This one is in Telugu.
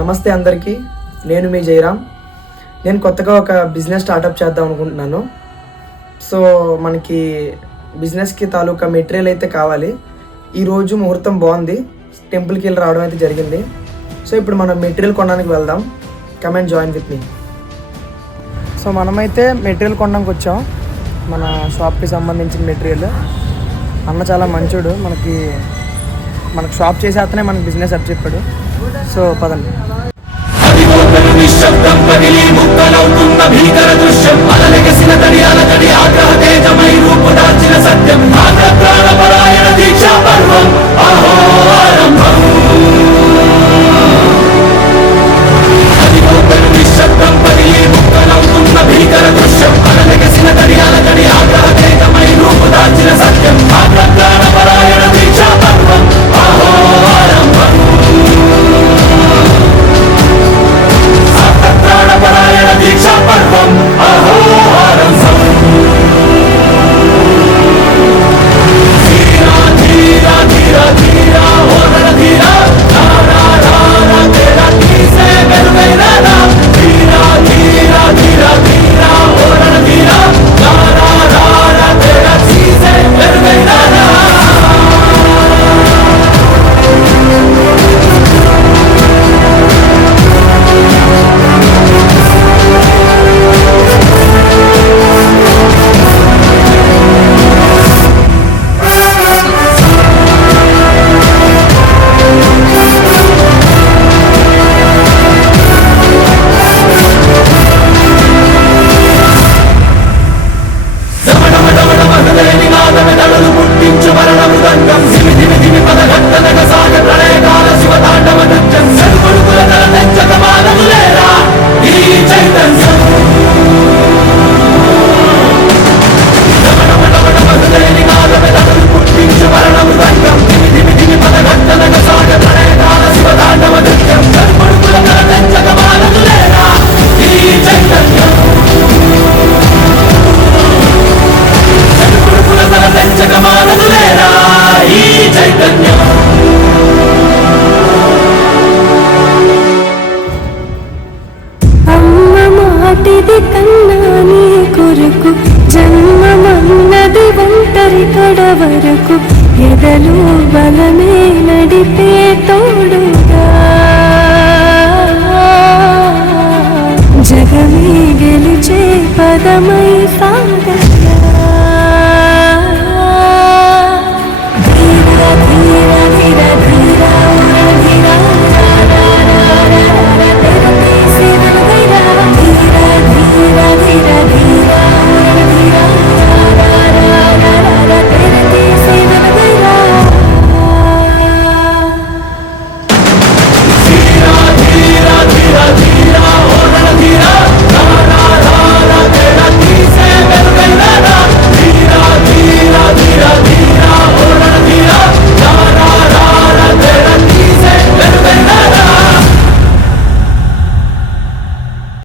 నమస్తే అందరికీ, నేను మీ జయరామ్. నేను కొత్తగా ఒక బిజినెస్ స్టార్టప్ చేద్దాం అనుకుంటున్నాను. సో మనకి బిజినెస్కి తాలూకా మెటీరియల్ అయితే కావాలి. ఈరోజు ముహూర్తం బాగుంది, టెంపుల్కి వెళ్ళి రావడం అయితే జరిగింది. సో ఇప్పుడు మనం మెటీరియల్ కొనడానికి వెళ్దాం. Come and join with me. So మనమైతే మెటీరియల్ కొనడానికి వచ్చాం, మన షాప్కి సంబంధించిన మెటీరియల్. అన్న చాలా మంచోడు, మనకు షాప్ చేసే అతనే మనకు బిజినెస్ అప్ చెప్పాడు. సో పదండి. నిశ్శబ్దం పగిలి ముక్కలవుతున్న భీకర దృశ్యం, అలలెగసిన తడియాల తడి ఆగ్రహ తేజమై రూపు దాల్చిన సత్యం, ప్రాణపరాయణ దీక్షా పర్వం అహో ఆరంభం.